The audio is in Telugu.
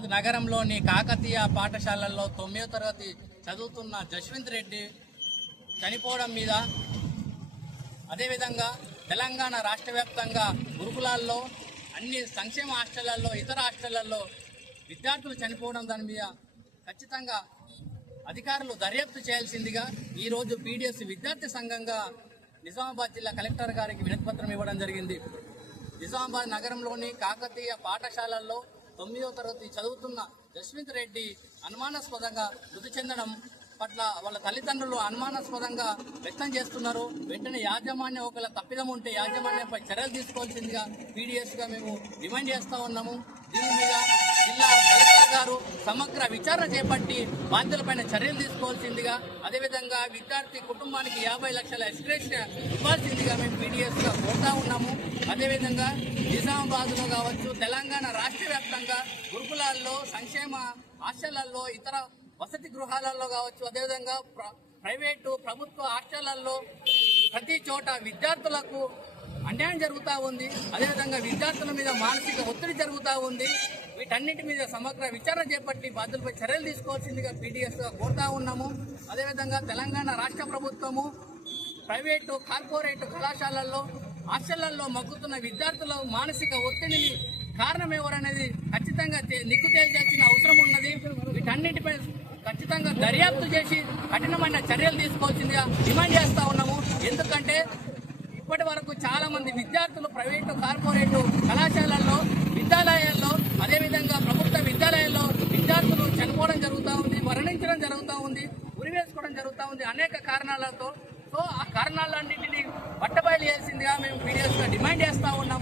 హైదరాబాద్ నగరంలోని కాకతీయ పాఠశాలల్లో తొమ్మిదో తరగతి చదువుతున్న జశ్వంత్ రెడ్డి చనిపోవడం మీద అదేవిధంగా తెలంగాణ రాష్ట్ర వ్యాప్తంగా గురుకులాల్లో అన్ని సంక్షేమ హాస్టళ్ళలో ఇతర హాస్టళ్ళలో విద్యార్థులు చనిపోవడం దాని మీద ఖచ్చితంగా అధికారులు దర్యాప్తు చేయాల్సిందిగా ఈరోజు పీడిఎస్ విద్యార్థి సంఘంగా నిజామాబాద్ జిల్లా కలెక్టర్ గారికి వినతిపత్రం ఇవ్వడం జరిగింది. నిజామాబాద్ నగరంలోని కాకతీయ పాఠశాలల్లో తొమ్మిదో తరగతి చదువుతున్న జస్మిత్ రెడ్డి అనుమానాస్పదంగా మృతి చెందడం పట్ల వాళ్ళ తల్లిదండ్రులు అనుమానాస్పదంగా వ్యక్తం చేస్తున్నారు. వెంటనే యాజమాన్యం ఒకవేళ తప్పిదం ఉంటే యాజమాన్యంపై చర్యలు తీసుకోవాల్సిందిగా పీడిఎస్గా మేము డిమాండ్ చేస్తూ ఉన్నాము. దీని మీద జిల్లా కలెక్టర్ గారు సమగ్ర విచారణ చేపట్టి బాధ్యులపైన చర్యలు తీసుకోవాల్సిందిగా అదేవిధంగా విద్యార్థి కుటుంబానికి యాభై లక్షల ఎక్స్క్రేషన్ ఇవ్వాల్సిందిగా మేము పీడిఎస్గా కోరుతా ఉన్నాము. అదేవిధంగా నిజామాబాద్లో కావచ్చు తెలంగాణ రాష్ట్ర వ్యాప్తంగా గురుకులాల్లో సంక్షేమ హాస్టళ్ళలో ఇతర వసతి గృహాలలో కావచ్చు అదేవిధంగా ప్ర- ప్రైవేటు ప్రభుత్వ హాస్టళ్ళలో ప్రతి చోట విద్యార్థులకు అన్యాయం జరుగుతూ ఉంది. అదేవిధంగా విద్యార్థుల మీద మానసిక ఒత్తిడి జరుగుతూ ఉంది. వీటన్నిటి మీద సమగ్ర విచారణ చేపట్టి బాధ్యులపై చర్యలు తీసుకోవాల్సిందిగా పీడిఎస్గా కోరుతూ కోరుతా ఉన్నాము. అదేవిధంగా తెలంగాణ రాష్ట్ర ప్రభుత్వము ప్రైవేటు కార్పొరేట్ కళాశాలల్లో హాస్టళ్ళలో మగ్గుతున్న విద్యార్థుల మానసిక ఒత్తిడిని కారణం ఎవరనేది ఖచ్చితంగా తే- నిగ్గు తేల్చాల్సిన అవసరం ఉన్నది. వీటన్నింటిపై ఖచ్చితంగా దర్యాప్తు చేసి కఠినమైన చర్యలు తీసుకోవాల్సిందిగా డిమాండ్ చేస్తూ ఉన్నాము. ఎందుకంటే ఇప్పటి వరకు చాలా మంది విద్యార్థులు ప్రైవేటు కార్పొరేటు కళాశాలల్లో విద్యాలయాల్లో అదేవిధంగా ప్రభుత్వ విద్యాలయాల్లో విద్యార్థులు చనిపోవడం జరుగుతూ ఉంది మరణించడం జరుగుతూ ఉంది ఉరివేసుకోవడం జరుగుతూ ఉంది అనేక కారణాలతో సో ఆ కారణాలన్నింటినీ పట్టబయలు చేసిందిగా మేము పీడిఎస్ డిమాండ్ చేస్తా ఉన్నాం.